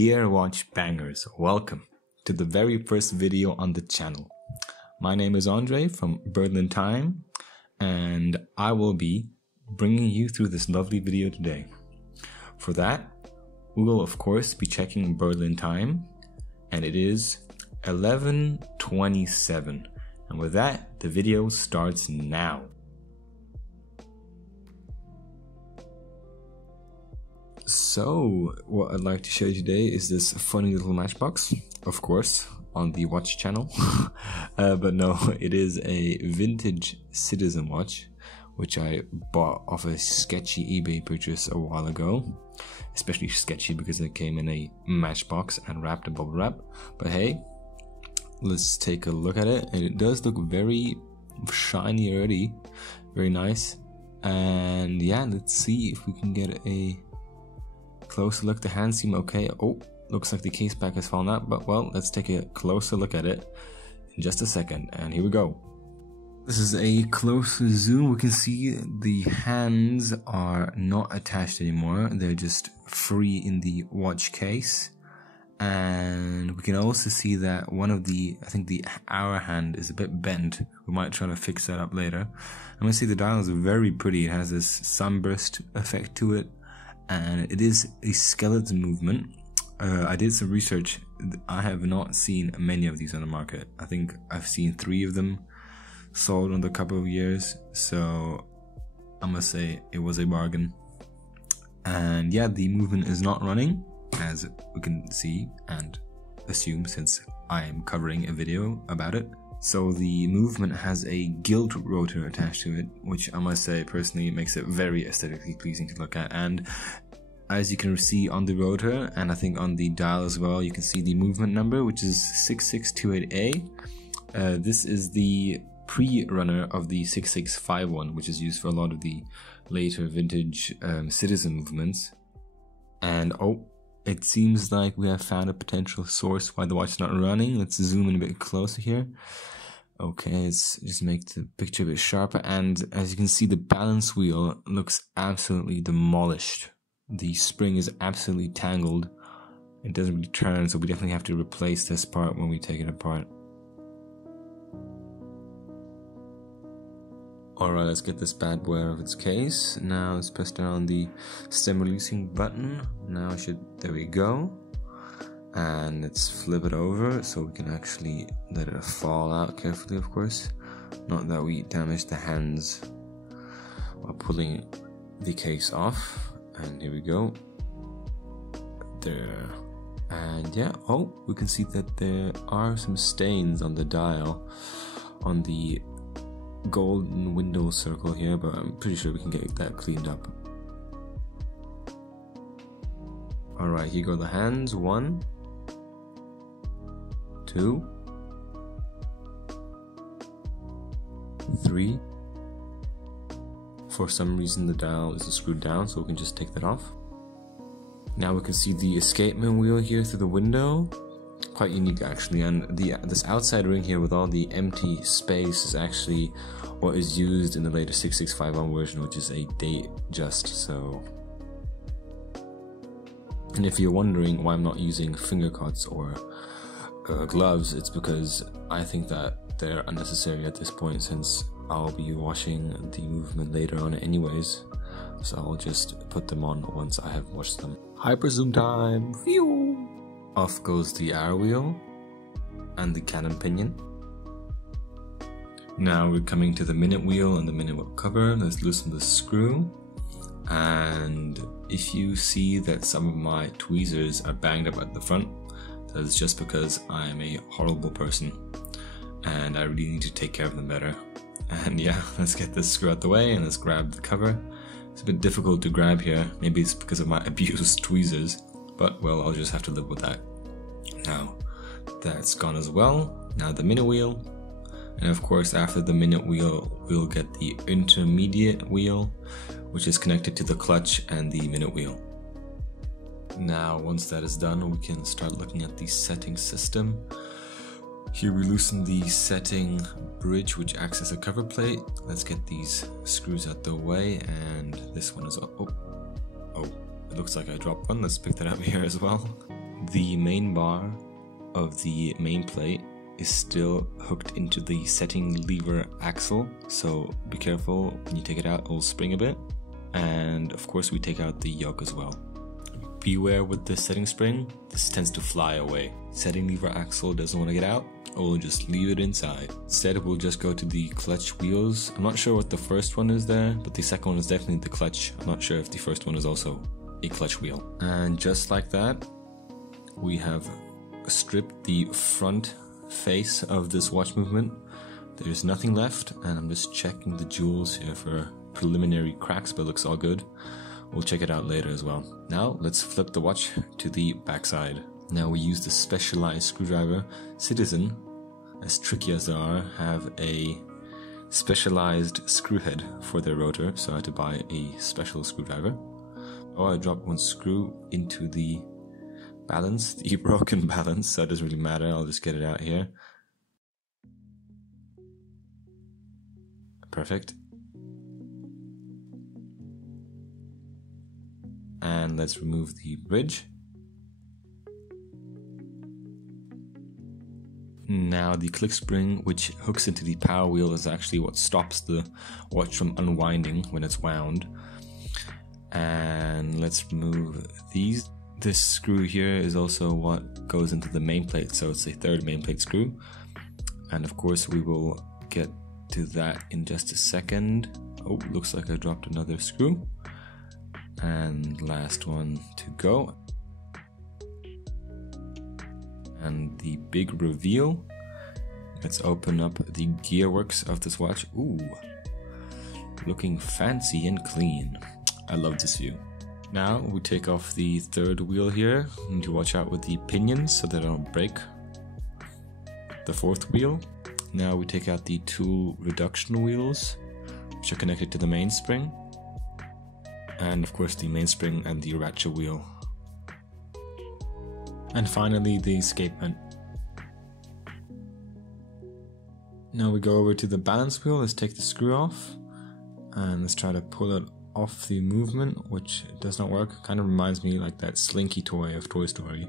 Dear watch bangers, welcome to the very first video on the channel. My name is Andre from Berlin Time, and I will be bringing you through this lovely video today. For that, we will of course be checking Berlin Time, and it is 11:27. And with that, the video starts now. So, what I'd like to show you today is this funny little matchbox, of course, on the watch channel. But no, it is a vintage citizen watch, which I bought off a sketchy eBay purchase a while ago. Especially sketchy because it came in a matchbox and wrapped in bubble wrap. But hey, let's take a look at it. And it does look very shiny already, very nice. And yeah, let's see if we can get a closer look. The hands seem okay. Oh, looks like the case back has fallen out, but well, let's take a closer look at it in just a second, and here we go. This is a closer zoom. We can see the hands are not attached anymore. They're just free in the watch case. And we can also see that one of the, I think the hour hand is a bit bent. We might try to fix that up later. I'm gonna say the dial is very pretty. It has this sunburst effect to it. And it is a skeleton movement. I did some research. I have not seen many of these on the market. I think I've seen 3 of them sold in a couple of years. So I must say it was a bargain. And yeah, the movement is not running, as we can see and assume since I am covering a video about it. So the movement has a gilt rotor attached to it, which I must say personally makes it very aesthetically pleasing to look at. And as you can see on the rotor, and I think on the dial as well, you can see the movement number, which is 6628A. This is the pre-runner of the 6651, which is used for a lot of the later vintage citizen movements. And oh, it seems like we have found a potential source why the watch is not running. Let's zoom in a bit closer here. Okay, let's just make the picture a bit sharper. And as you can see, the balance wheel looks absolutely demolished. The spring is absolutely tangled. It doesn't really turn, so we definitely have to replace this part when we take it apart. Alright, let's get this bad boy out of its case. Now let's press down on the stem releasing button. Now there we go. And let's flip it over so we can actually let it fall out carefully, of course. Not that we damage the hands while pulling the case off. And here we go. There. And yeah, oh, we can see that there are some stains on the dial, on the golden window circle here, but I'm pretty sure we can get that cleaned up. Alright, here go the hands. 1, 2, 3. For some reason the dial isn't screwed down, so we can just take that off. Now we can see the escapement wheel here through the window. Quite unique actually, and this outside ring here with all the empty space is actually what is used in the later 6651 version, which is a date just. So, and if you're wondering why I'm not using finger cuts or gloves, it's because I think that they're unnecessary at this point, since I'll be watching the movement later on anyways, so I'll just put them on once I have watched them. Hyper zoom time! Phew! Off goes the hour wheel and the cannon pinion. Now we're coming to the minute wheel and the minute wheel cover. Let's loosen the screw. And if you see that some of my tweezers are banged up at the front, that's just because I'm a horrible person and I really need to take care of them better. And yeah, let's get this screw out the way and let's grab the cover. It's a bit difficult to grab here. Maybe it's because of my abused tweezers, but well, I'll just have to live with that. Now, that's gone as well. Now the minute wheel. And of course, after the minute wheel, we'll get the intermediate wheel, which is connected to the clutch and the minute wheel. Now, once that is done, we can start looking at the setting system. Here we loosen the setting bridge, which acts as a cover plate. Let's get these screws out the way, and this one is, oh, it looks like I dropped one. Let's pick that up here as well. The main bar of the main plate is still hooked into the setting lever axle, so be careful when you take it out, it'll spring a bit. And of course we take out the yoke as well. Beware with the setting spring, this tends to fly away. Setting lever axle doesn't want to get out, or we'll just leave it inside. Instead we'll just go to the clutch wheels. I'm not sure what the first one is there, but the second one is definitely the clutch. I'm not sure if the first one is also a clutch wheel. And just like that, we have stripped the front face of this watch movement. There's nothing left, and I'm just checking the jewels here for preliminary cracks, but it looks all good. We'll check it out later as well. Now let's flip the watch to the backside. Now we use the specialized screwdriver. Citizen, as tricky as they are, have a specialized screw head for their rotor, so I had to buy a special screwdriver. Oh, I dropped one screw into the balance, the broken balance, so it doesn't really matter, I'll just get it out here. Perfect. And let's remove the bridge. Now the click spring, which hooks into the power wheel, is actually what stops the watch from unwinding when it's wound. And let's remove these. This screw here is also what goes into the main plate, so it's a third main plate screw. And of course we will get to that in just a second. Oh, looks like I dropped another screw. And last one to go. And the big reveal. Let's open up the gearworks of this watch. Ooh, looking fancy and clean. I love this view. Now we take off the third wheel here. You need to watch out with the pinions so they don't break. The fourth wheel. Now we take out the tool reduction wheels, which are connected to the mainspring. And of course the mainspring and the ratchet wheel. And finally the escapement. Now we go over to the balance wheel. Let's take the screw off and let's try to pull it off the movement, which does not work. Kind of reminds me like that Slinky toy of Toy Story.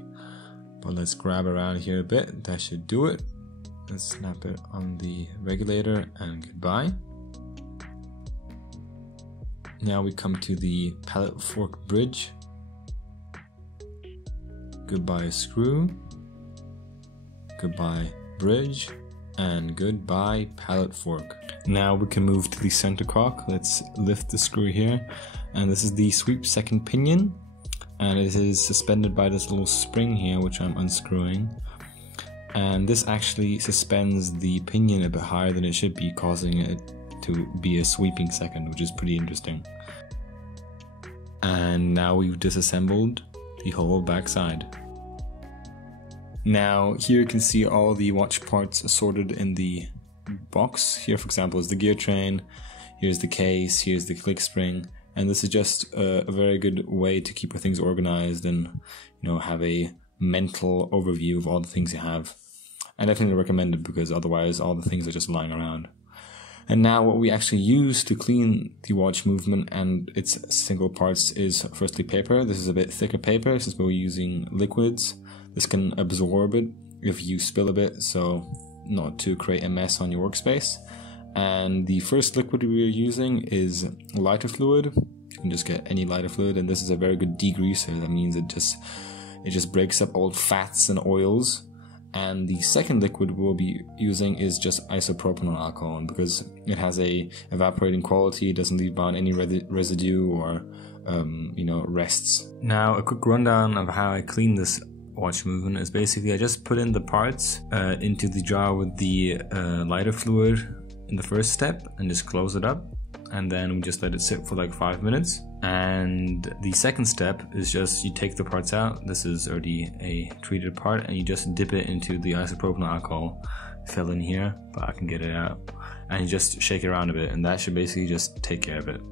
But let's grab around here a bit. That should do it. Let's snap it on the regulator and goodbye. Now we come to the pallet fork bridge. Goodbye screw. Goodbye bridge. And goodbye pallet fork. Now we can move to the center cock. Let's lift the screw here. And this is the sweep second pinion. And it is suspended by this little spring here, which I'm unscrewing. And this actually suspends the pinion a bit higher than it should be, causing it to be a sweeping second, which is pretty interesting. And now we've disassembled the whole backside. Now here you can see all the watch parts assorted in the box. Here for example is the gear train, here's the case, here's the click spring, and this is just a very good way to keep your things organized and have a mental overview of all the things you have. I definitely recommend it because otherwise all the things are just lying around. And now what we actually use to clean the watch movement and its single parts is firstly paper. This is a bit thicker paper since we're using liquids. This can absorb it if you spill a bit, so not to create a mess on your workspace. And the first liquid we are using is lighter fluid. You can just get any lighter fluid, and this is a very good degreaser. That means it just breaks up old fats and oils. And the second liquid we'll be using is just isopropanol alcohol, and because it has a evaporating quality, it doesn't leave behind any residue or rests. Now a quick rundown of how I clean this watch movement is basically I just put in the parts into the jar with the lighter fluid in the first step and just close it up, and then we just let it sit for like 5 minutes. And the second step is just you take the parts out. This is already a treated part, and you just dip it into the isopropyl alcohol. Fell in here, but I can get it out, and you just shake it around a bit, and that should basically just take care of it.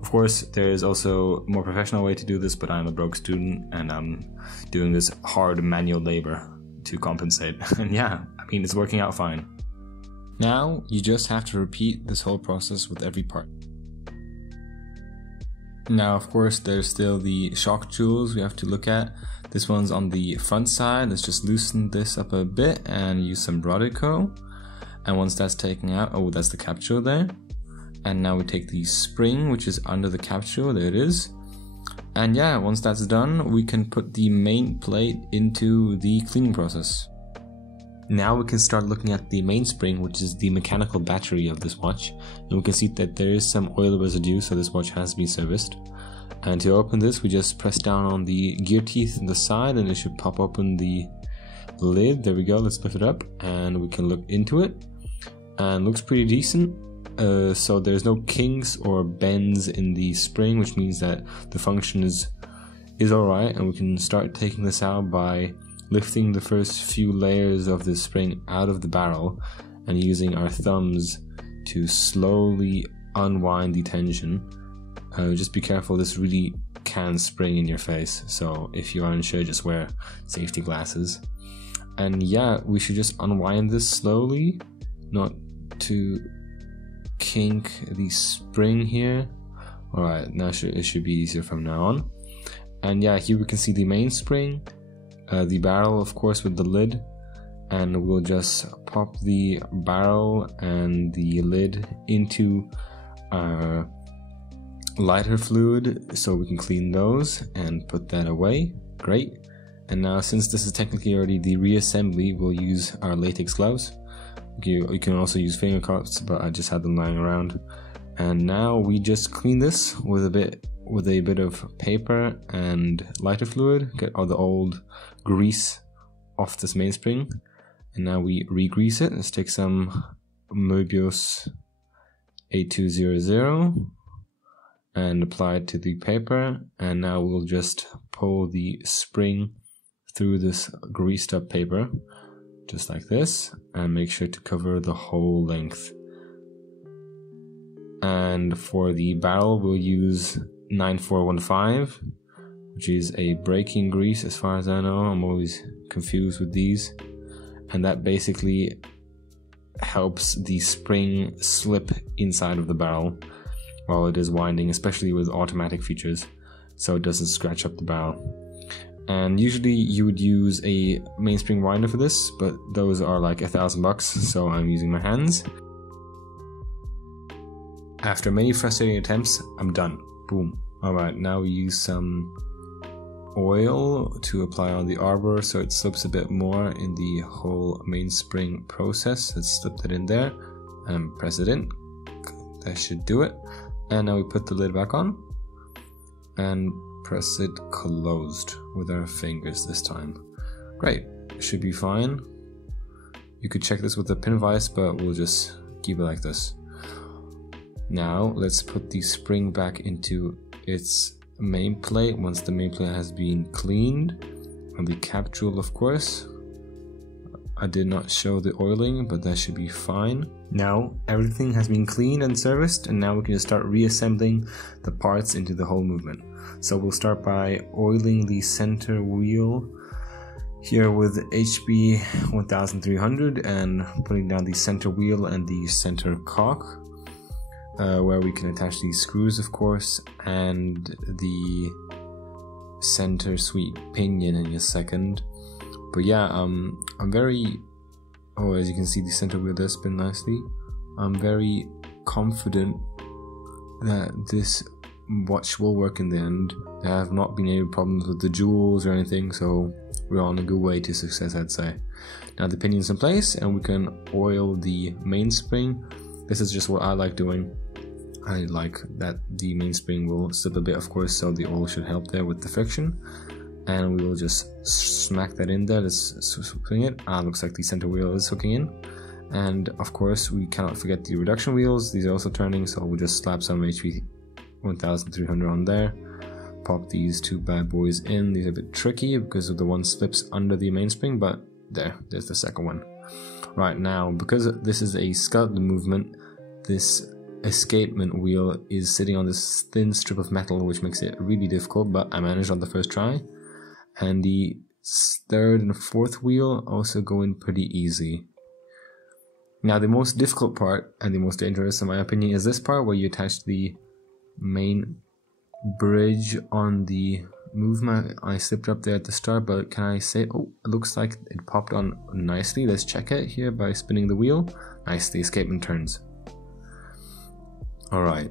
Of course, there is also a more professional way to do this, but I'm a broke student and I'm doing this hard manual labor to compensate. And yeah, I mean, it's working out fine. Now you just have to repeat this whole process with every part. Now, of course, there's still the shock jewels we have to look at. This one's on the front side. Let's just loosen this up a bit and use some Rodico. And once that's taken out, oh, that's the capsule there. And now we take the spring, which is under the capsule. There it is. And yeah, once that's done, we can put the main plate into the cleaning process. Now we can start looking at the mainspring, which is the mechanical battery of this watch. And we can see that there is some oil residue, so this watch has been serviced. And to open this, we just press down on the gear teeth on the side and it should pop open the lid. There we go, let's lift it up and we can look into it. And looks pretty decent. So there's no kinks or bends in the spring, which means that the function is alright, and we can start taking this out by lifting the first few layers of the spring out of the barrel and using our thumbs to slowly unwind the tension. Just be careful, this really can spring in your face, so if you are unsure, just wear safety glasses. And yeah, we should just unwind this slowly, not to kink the spring here. Alright, now it should be easier from now on. And yeah, here we can see the mainspring, the barrel of course with the lid, and we'll just pop the barrel and the lid into our lighter fluid so we can clean those and put that away. Great. And now, since this is technically already the reassembly, we'll use our latex gloves. You can also use finger cups, but I just had them lying around. And now we just clean this with a bit of paper and lighter fluid, get all the old grease off this mainspring. And now we re-grease it. Let's take some Mobius 8200 and apply it to the paper. And now we'll just pull the spring through this greased up paper, just like this, and make sure to cover the whole length. And for the barrel, we'll use 9415, which is a braking grease as far as I know. I'm always confused with these. And that basically helps the spring slip inside of the barrel while it is winding, especially with automatic features, so it doesn't scratch up the barrel. And usually you would use a mainspring winder for this, but those are like $1,000, so I'm using my hands. After many frustrating attempts, I'm done. Boom. Alright, now we use some oil to apply on the arbor so it slips a bit more in the whole mainspring process. Let's slip that in there and press it in. That should do it. And now we put the lid back on and press it closed with our fingers this time. Great, should be fine. You could check this with a pin vise, but we'll just keep it like this. Now let's put the spring back into its main plate once the main plate has been cleaned, and the cap jewel of course. I did not show the oiling, but that should be fine. Now everything has been cleaned and serviced, and now we can just start reassembling the parts into the whole movement. So we'll start by oiling the center wheel here with HB 1300 and putting down the center wheel and the center cock, where we can attach these screws of course, and the center sweep pinion in a second. But yeah, I'm very, as you can see, the center wheel does spin nicely. I'm very confident that this watch will work in the end. There have not been any problems with the jewels or anything, so we're on a good way to success, I'd say. Now the pinion's in place and we can oil the mainspring. This is just what I like doing. I like that the mainspring will slip a bit, of course, so the oil should help there with the friction. And we will just smack that in there. Let's swing it. Looks like the center wheel is hooking in. And of course we cannot forget the reduction wheels. These are also turning, so we'll just slap some HB 1300 on there. Pop these two bad boys in. These are a bit tricky because of the one slips under the mainspring, but there's the second one. Right, now because this is a skeleton movement, this escapement wheel is sitting on this thin strip of metal, which makes it really difficult, but I managed on the first try. And the third and fourth wheel also go in pretty easy. Now the most difficult part and the most dangerous in my opinion is this part where you attach the main bridge on the movement. I slipped up there at the start, but can I say, oh, it looks like it popped on nicely. Let's check it here by spinning the wheel. Nice, the escapement turns. Alright,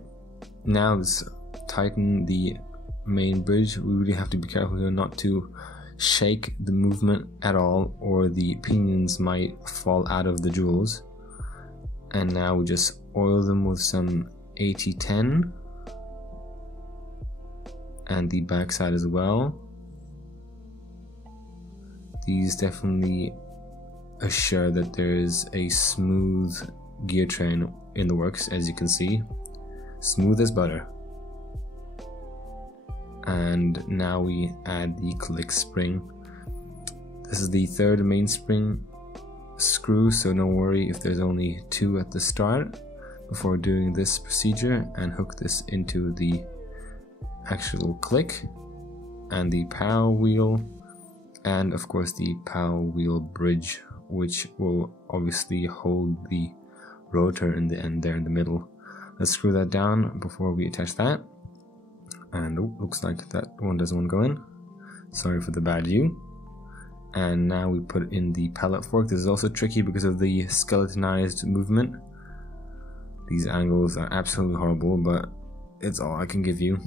now let's tighten the main bridge. We really have to be careful here not to shake the movement at all, or the pinions might fall out of the jewels. And now we just oil them with some 8010 and the backside as well. These definitely assure that there is a smooth gear train in the works, as you can see, smooth as butter. And now we add the click spring. This is the third mainspring screw, so no worry if there's only 2 at the start before doing this procedure, and hook this into the actual click and the power wheel, and of course the power wheel bridge, which will obviously hold the rotor in the end there in the middle. Let's screw that down before we attach that. And oh, looks like that one doesn't want to go in. Sorry for the bad view. And now we put in the pallet fork. This is also tricky because of the skeletonized movement. These angles are absolutely horrible, but it's all I can give you.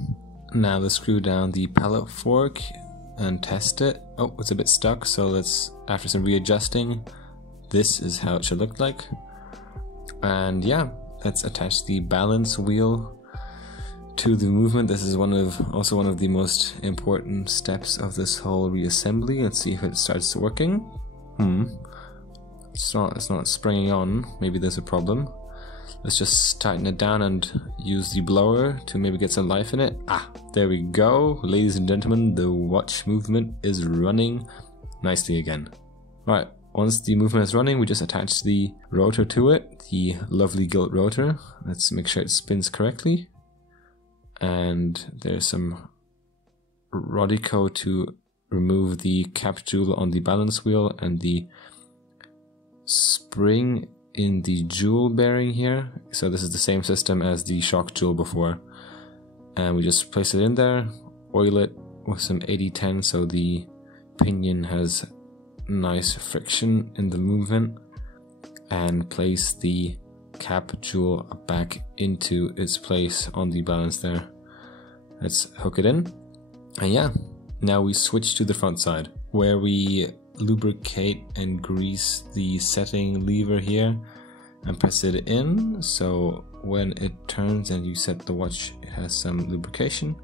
Now let's screw down the pallet fork and test it. Oh, it's a bit stuck, so let's, after some readjusting, this is how it should look like. And yeah, let's attach the balance wheel to the movement. This is also one of the most important steps of this whole reassembly. Let's see if it starts working. It's not springing on. Maybe there's a problem. Let's just tighten it down and use the blower to maybe get some life in it. Ah, there we go. Ladies and gentlemen, the watch movement is running nicely again. Alright, once the movement is running, we just attach the rotor to it, the lovely gilt rotor. Let's make sure it spins correctly. And there's some Rodico to remove the cap jewel on the balance wheel and the spring in the jewel bearing here. So this is the same system as the shock jewel before. And we just place it in there, oil it with some 8010 so the pinion has nice friction in the movement, and place the cap jewel back into its place on the balance there. Let's hook it in. And yeah, now we switch to the front side, where we lubricate and grease the setting lever here and press it in, so when it turns and you set the watch, it has some lubrication.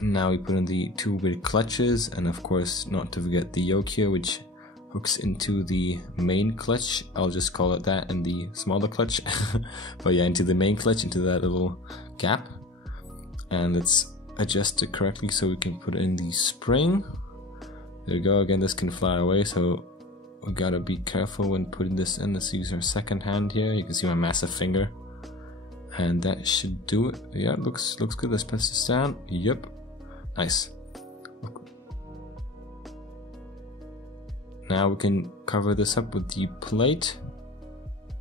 Now we put in the 2 bit clutches, and of course not to forget the yoke here, which hooks into the main clutch. I'll just call it that, and the smaller clutch. But yeah, into the main clutch, into that little gap. And let's adjust it correctly so we can put in the spring. There we go. Again, this can fly away, so we gotta be careful when putting this in. Let's use our second hand here. You can see my massive finger, and that should do it. Yeah, it looks good. Let's press this down. Yep, nice. Now we can cover this up with the plate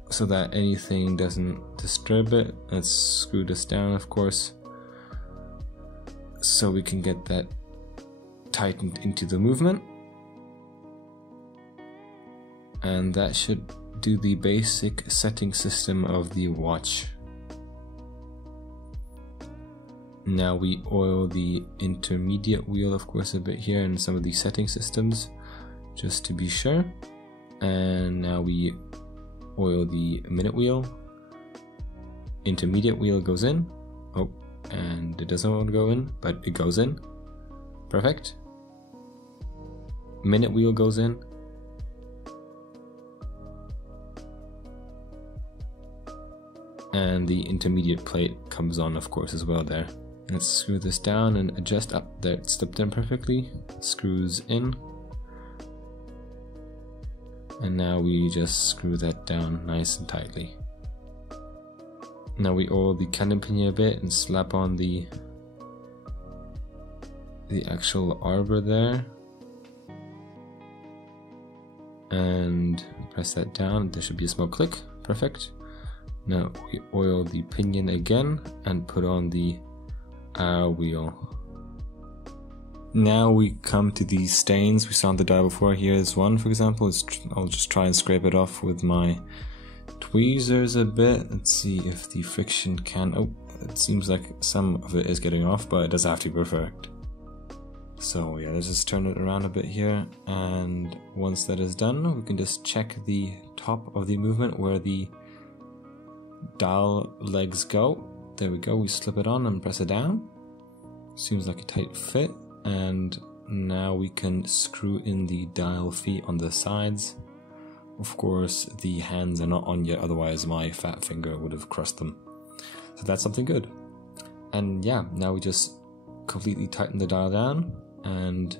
so that anything doesn't disturb it. Let's screw this down, of course, so we can get that tightened into the movement. And that should do the basic setting system of the watch. Now we oil the intermediate wheel, of course, a bit here and some of the setting systems, just to be sure. And now we oil the minute wheel. Intermediate wheel goes in. Oh, and it doesn't want to go in, but it goes in. Perfect. Minute wheel goes in. And the intermediate plate comes on, of course, as well there. Let's screw this down and adjust up. There, it slipped in perfectly. Screws in. And now we just screw that down nice and tightly. Now we oil the cannon pinion a bit and slap on the actual arbor there. And press that down. There should be a small click. Perfect. Now we oil the pinion again and put on the wheel. Now we come to these stains we saw on the dial before. Here is one, for example. I'll just try and scrape it off with my tweezers a bit. Let's see if the friction can... Oh, it seems like some of it is getting off, but it doesn't have to be perfect. So yeah, let's just turn it around a bit here, and once that is done, we can just check the top of the movement where the dial legs go. There we go, we slip it on and press it down. Seems like a tight fit, and now we can screw in the dial feet on the sides. Of course, the hands are not on yet, otherwise my fat finger would have crushed them. So that's something good. And yeah, now we just completely tighten the dial down and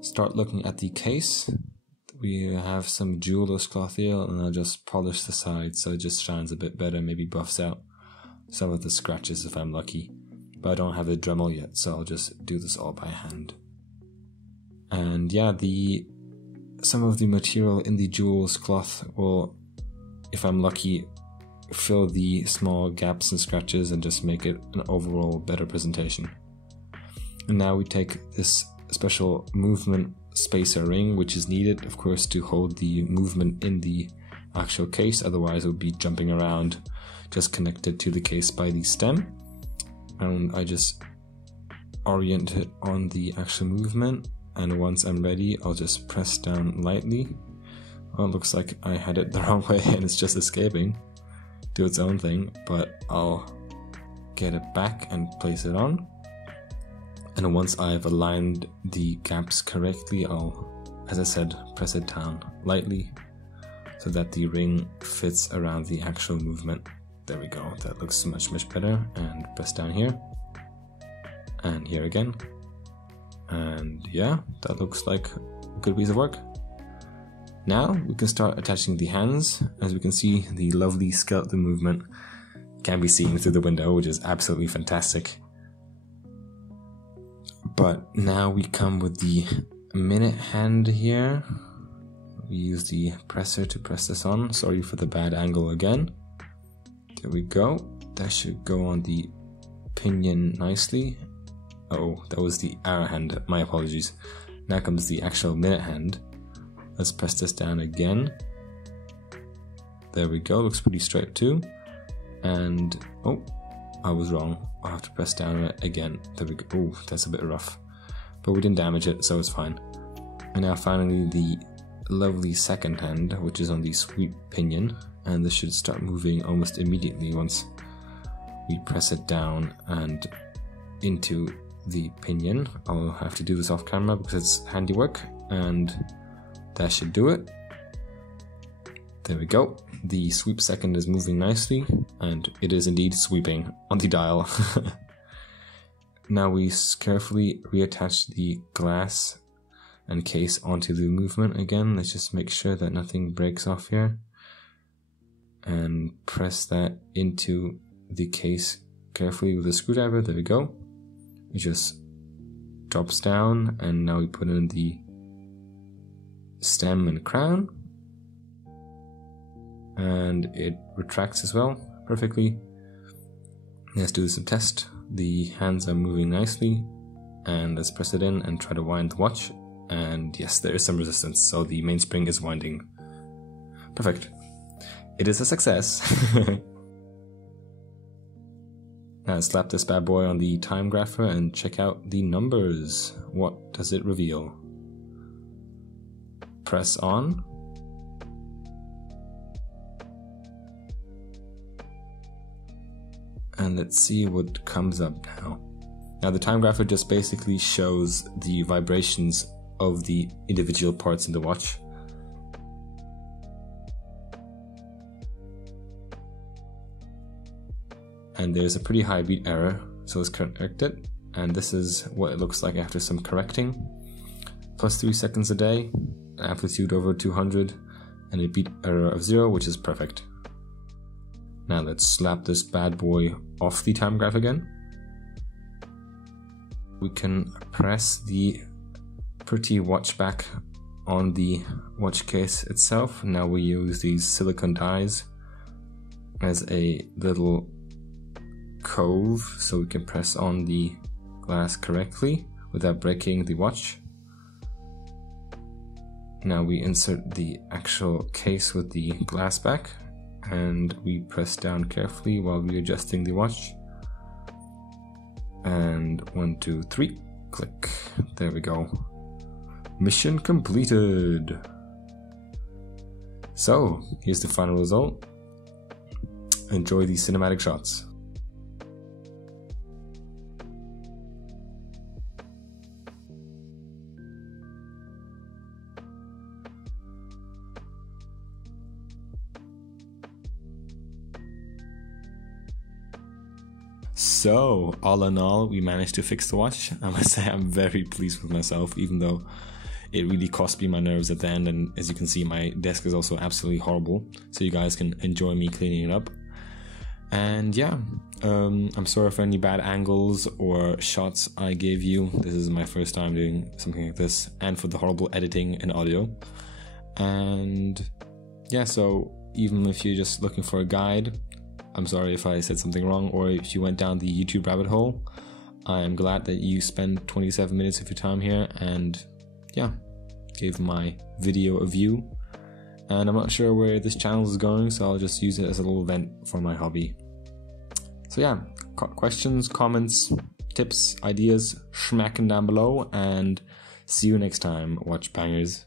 start looking at the case. We have some jeweler's cloth here, and I'll just polish the sides so it just shines a bit better, maybe buffs out some of the scratches if I'm lucky. But I don't have a Dremel yet, so I'll just do this all by hand. And yeah, some of the material in the jeweler's cloth will, if I'm lucky, fill the small gaps and scratches and just make it an overall better presentation. And now we take this special movement spacer ring, which is needed, of course, to hold the movement in the actual case, otherwise it would be jumping around, just connected to the case by the stem. And I just orient it on the actual movement, and once I'm ready, I'll just press down lightly. Well, it looks like I had it the wrong way and it's just escaping, do its own thing, but I'll get it back and place it on. And once I've aligned the gaps correctly, I'll, as I said, press it down lightly so that the ring fits around the actual movement. There we go, that looks much better. And press down here and here again. And yeah, that looks like a good piece of work. Now we can start attaching the hands. As we can see, the lovely skeleton movement can be seen through the window, which is absolutely fantastic. But now we come with the minute hand here. We use the presser to press this on. Sorry for the bad angle again. There we go. That should go on the pinion nicely. Oh, that was the arrow hand. My apologies. Now comes the actual minute hand. Let's press this down again. There we go. Looks pretty straight too. And oh, I was wrong. I'll have to press down it again. There we go. Oh, that's a bit rough. But we didn't damage it, so it's fine. And now finally the lovely second hand, which is on the sweep pinion. And this should start moving almost immediately once we press it down and into the pinion. I'll have to do this off camera because it's handiwork, and that should do it. There we go. The sweep second is moving nicely, and it is indeed sweeping on the dial. Now we carefully reattach the glass and case onto the movement again. Let's just make sure that nothing breaks off here. And press that into the case carefully with a screwdriver. There we go. It just drops down, and now we put in the stem and crown. And it retracts as well perfectly. Let's do some test. The hands are moving nicely, and let's press it in and try to wind the watch. And yes, there is some resistance, so the mainspring is winding. Perfect. It is a success. Now let's slap this bad boy on the Timegrapher and check out the numbers. What does it reveal? Press on. And let's see what comes up now. Now the Timegrapher just basically shows the vibrations of the individual parts in the watch. And there's a pretty high beat error, so let's correct it. And this is what it looks like after some correcting. Plus 3 seconds a day, amplitude over 200, and a beat error of 0, which is perfect. Now let's slap this bad boy off the Timegraph again. We can press the pretty watch back on the watch case itself. Now we use these silicone dies has a little cove so we can press on the glass correctly without breaking the watch. Now we insert the actual case with the glass back and we press down carefully while readjusting the watch. And 1, 2, 3, click. There we go. Mission completed. So here's the final result. Enjoy these cinematic shots. So, all in all, we managed to fix the watch. I must say I'm very pleased with myself, even though it really cost me my nerves at the end. And as you can see, my desk is also absolutely horrible. So you guys can enjoy me cleaning it up. And yeah, I'm sorry for any bad angles or shots I gave you. This is my first time doing something like this, and for the horrible editing and audio. And yeah, so even if you're just looking for a guide, I'm sorry if I said something wrong, or if you went down the YouTube rabbit hole. I am glad that you spent 27 minutes of your time here and yeah, gave my video a view. And I'm not sure where this channel is going, so I'll just use it as a little vent for my hobby. So yeah, questions, comments, tips, ideas, schmacken down below, and see you next time, watch bangers.